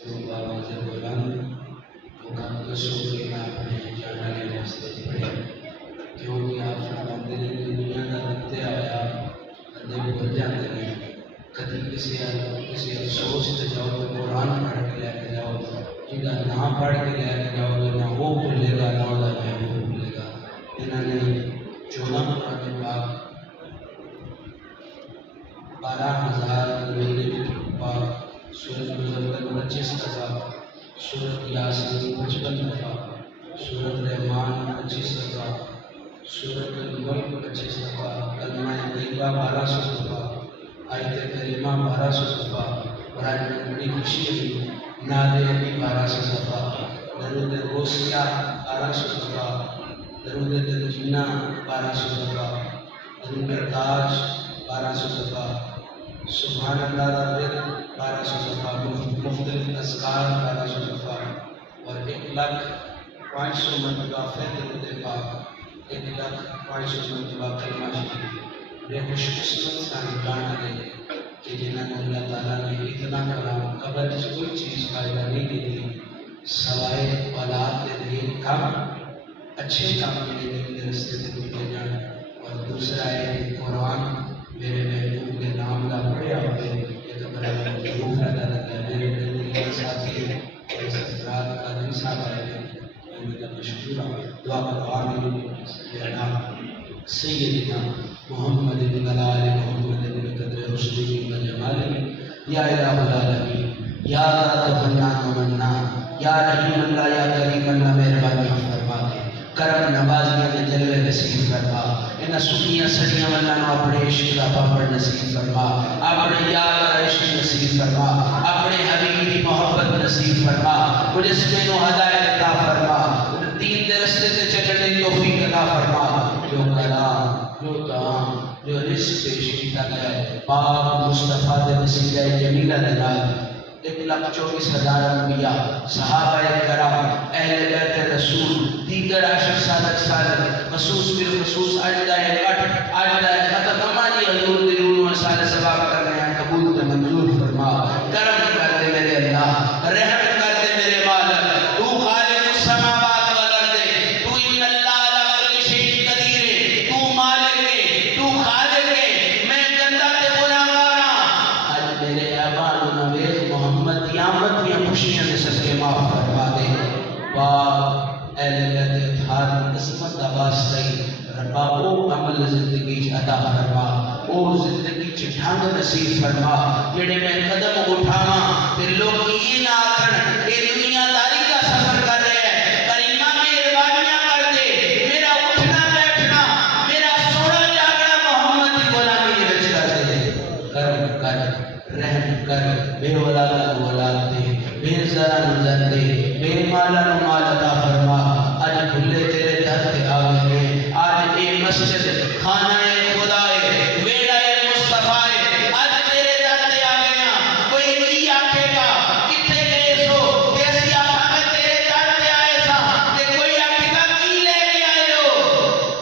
بابا سے بلند مقدسوں کے اپنے جانے واسطے پڑے کیونکہ آپ فرماتے ہیں کہ دنیا کا رتے آیا بندے بھول جاتے ہیں کبھی کسی افسوس سے جاؤ تو قرآن پڑھ کے لے کے جاؤ جنہیں نہ پڑھ کے لے کے جاؤ گے نہ وہ بھولے گا نہ وہ بھولے گا انہوں نے 14 قرآن پاک 12,000 مہینے پاک سورۃ مزمل 25 دفعہ سورۃ یاسین 55 دفعہ سورۃ رحمان 25 دفعہ سورۃ الملک 25 دفعہ کلمہ طیبہ 1200 دفعہ آیت کریمہ 1200 دفعہ اور آج میں بڑی خوشی ہوئی نعت علی 1200 دفعہ درود غوثیہ 1200 دفعہ درود تنجینہ 1200 دفعہ درود تاج 1200 دفعہ سبحان اللہ رب 1200 دفعہ مختلف اذکار 1200 دفعہ اور 1,05,000 مرتبہ درود پاک 1,05,000 مرتبہ کلمہ شریف بے خوش قسمت سائنسدان نے کہ جنہوں نے اللہ تعالیٰ نے اتنا کلام قبر سے کوئی چیز فائدہ نہیں دیتی سوائے اولاد کے لیے کام اچھے کام کے لیے میرے رستے سے نکلے جائیں اور دوسرا ہے قرآن میرے محبوب کے نام کا پڑھے ہوئے یہ تو بڑا ضرور فائدہ رہتا ہے میرے دل کے ساتھی ایسے افراد کا دن صاحب آئے ہیں میں ان کا مشکور ہوں دعا کرو آمین سیدنا محمد بن آل محمد بن قدر حسنی و جمالی یا الہ العالمین یا ذات حنان و منان یا رحیم اللہ یا کریم اللہ مہربانی فرما دے کرم نوازیاں میں جلوے نصیب فرما ان سکیاں سڑیاں اللہ اپنے عشق کا پاپڑ نصیب فرما اپنے یار کا عشق نصیب فرما اپنے حبیب کی محبت نصیب فرما مجھے سمینو ہدایت عطا فرما دین کے رستے سے چلنے کی توفیق عطا فرما جو کلام جو تعام جو رزق پیش کیا گیا ہے پاک مصطفیٰ دے وسیلہ جمیلہ دلال 1,24,000 انبیاء صحابہ کرام اہل بیت رسول دیگر عاشق صادق صادق خصوص بالخصوص آجدہ ختم ہماری حضور دلون و سال ثواب کرنے ہیں قبول تے منظور فرما کرم کر دے میرے اللہ رحم کر دے میرے مالک تو خالق السماوات والارض تو ان اللہ علی کل شیء قدیر ہے تو مالک ہے تو خالق ہے میں بندہ تے گناہگار ہاں آج میرے اعمال نویز محمد قیامت یا خوشیاں نے سب کے معاف فرما دے پاک اہل بیت اطہار قسمت کا واسطہ ربا او عمل زندگی عطا فرما او زندگی ڈھنگ نصیب فرما جڑے میں قدم اٹھاواں تے لوگ یہ نہ آکھن اے دنیا داری کا سفر کر رہے ہیں کریمہ مہربانیاں کر دے میرا اٹھنا بیٹھنا میرا سونا جاگنا محمد کی غلامی کے وچ کر دے کرم کر رحم کر بے اولاد اولاد دے بے زرع نظر دے بے مالا مال عطا فرما آج بھلے تیرے در تے آگے ہیں آج اے مسجد خانہ خدا ہے ویڑا مصطفیٰ ہے آج تیرے در تے آگے ہیں کوئی نہیں آکھے گا کتنے گئے سو کیسی آخا میں تیرے در تے آئے سا کہ کوئی آکھے گا کی لے کے آئے ہو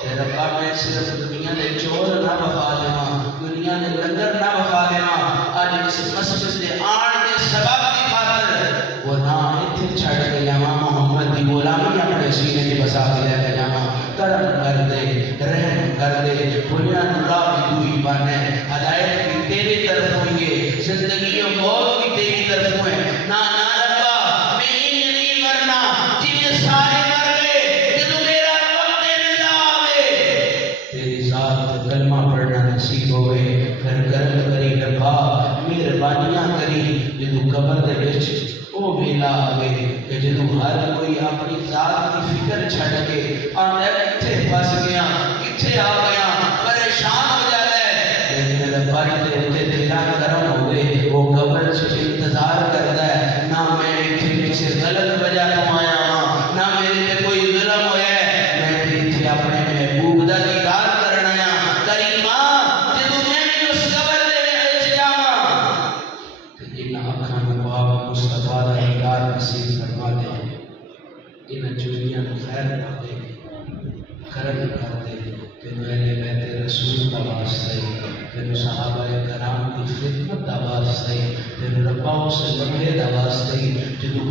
کہ ربا میں صرف دنیا نے چور نہ بخا دینا دنیا نے لنگر نہ بخا دینا آج اس مسجد دے آن دے سبب کی خاطر وہ نہ اتھے چھڑ کے جاما محمد دی غلامی اپنے سینے کے بسا کے لے کے جاما کرم کر دے رحم کر دے بنیاد راہ کی تو ہی بن ہے ہدایت کی تیری طرف ہوئے زندگی و موت کی تیری طرف ہوئے نہ ربا میں ہی نہیں مرنا جنہیں سارے مر گئے جدو میرا وقت نہ آوے تیری ذات کلمہ پڑھنا نصیب ہوئے پھر کرم کری ربا مہربانیاں کری جدو قبر دے وچ او ویلا آوے کہ جدو ہر کوئی اپنی ذات کی فکر چھڑ کے آنے کتھے پھنس گیا کتھے آ گیا پریشان ہو جاتا ہے لیکن ربا دے تے تیرا کرم ہوئے وہ قبر سے انتظار کرتا ہے نہ میں کسی غلط وجہ تو آیا ہاں نہ میرے پہ کوئی ظلم ہویا ہے میں تھے اپنے محبوب دا دیدار کرنا ہے کریمہ جدو میں بھی اس قبر دے وچ جاواں تے ان اکھاں نوں پاک مصطفیٰ دا دیدار نصیب فرما دے ان چوریاں نوں خیر کر دے کرم کر دے کہ میرے بیت رسول کا واسطہ پھر صحابہ کرام کی خدمت دا واسطہ پھر ربا سے بندے دا واسطہ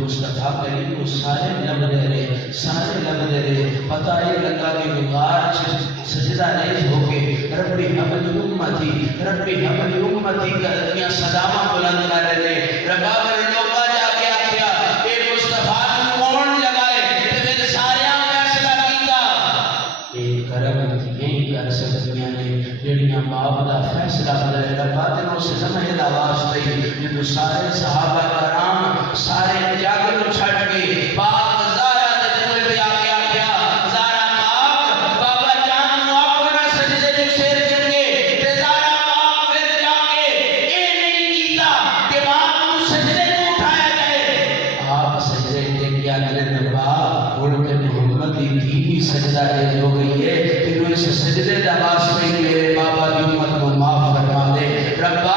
مصطفیٰ کریم کو سارے لب دے رہے، سارے لب دے رہے، پتہ یہ لگا کہ غبار سجدہ ریز ہو کے ربی حبلی امتی، ربی حبلی امتی کا صدامہ بلند کر رہے تھے۔ ربا پر لوگا جا کے آکھیا اے مصطفیٰ کون لگائے تے پھر سارے فیصلہ کیتا اے کرم یہی کر سکتیاں نے جڑیاں باپ دا فیصلہ بدلے۔ ربا تینوں سے سمجھ دا واسطے جدو سارے صحابہ کرام سارے جاگل چھڑ کے باپ زارا دے کنویں پہ آ کے آکھیا زارا پاک بابا جان نو اپنا سجدے جو سیر چنگے تے زارا پاک پھر جا کے اے نہیں کیتا کہ باپ نو سجدے نو اٹھایا جائے۔ آپ سجدے تے کیا کریں ربا اڑ کے محمد کی سجدہ ریز ہو گئی ہے، تینوں اس سجدے دا واسطے میرے بابا دی امت کو معاف فرما دے۔ ربا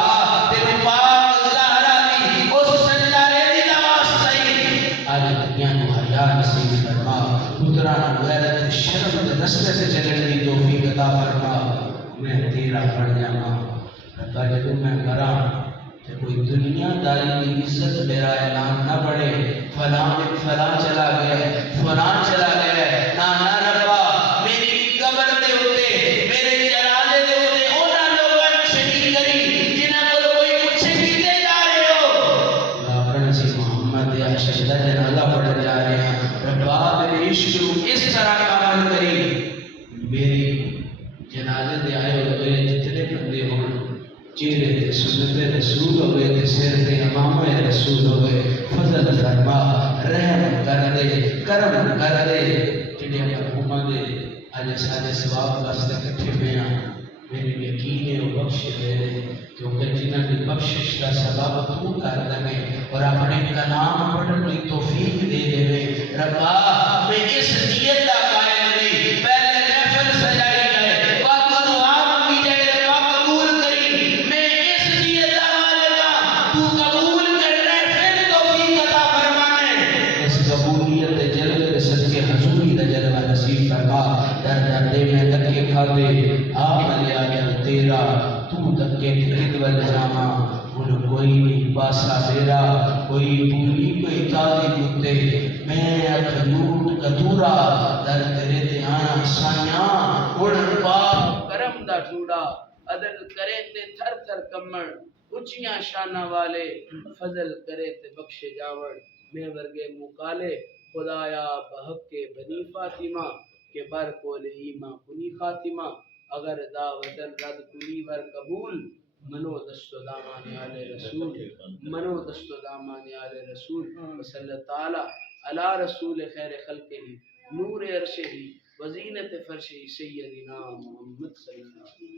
تیرے پاک زہرا دی اس سجدہ ریزی دا واسطے آج دنیا کو حیا نصیب فرما، پتران غیرت شرم دے رستے سے چلنے دی توفیق عطا فرما۔ میں تیرا پڑھ جانا ربا جدو میں کراں کہ کوئی دنیا داری کی عزت میرا اعلان نہ پڑے، فلاں چلا گیا فلاں چلا گیا، نانا ربا میری قبر دے ہوتے میرے جنازے دے ہوتے اونا لوگوں نے شہید کری جنہاں کو کوئی پوچھے کیتے جا رہے ہو؟ اپنے سے محمد عاشق دا جنازہ پڑھ جا رہے ہیں۔ ربا میرے عشق کو اس طرح کامل کری میری جنازے دے آئے ہوئے جتنے بندے ہوں چہرے تے سنت رسول ہوئے تے سر تے امام رسول ہوئے، فضل فرما رحم کر دے کرم کر دے جڑے حکومت دے اج سارے ثواب واسطے کٹھے ہوئے ہیں میری یقین ہے وہ بخش دے دے کیونکہ جنہاں کی بخشش کا سبب تو کر دے اور اپنے کلام پڑھنے کی توفیق دے دے۔ ربا میں اس نیت کا قائل نہیں پہلے محفل سجائی جائے وقت دعا مانگی جائے ربا قبول کری، میں اس نیت کا مالک تو قبول کرنے پھر توفیق عطا فرمانے۔ اس قبولیت جلوے صدقے حضوری دا جلوہ نصیب فرما۔ در دردے میں دکے کھا دے آپ لے آیا تیرا تو دکے خرید وال جاما ان کوئی نہیں پاسا میرا کوئی پوری کوئی تازی کتے میں اکھلوٹ کدورا در تیرے تے آیا سائیاں اڑن پاپ کرم دا ٹوڑا عدل کرے تے تھر تھر کمڑ اچیاں شانہ والے فضل کرے تے بخش جاوڑ میں ورگے مقالے خدایا بحق کے بنی فاطمہ کہ بر کول ایمہ کنی خاتمہ اگر دا وطن رد کنی ور قبول منو دست و دامان آل رسول منو دست و دامان آل رسول وصلی تعالی علی رسول خیر خلق ہی نور عرش ہی وزینت فرش ہی سیدنا محمد صلی اللہ علیہ وسلم۔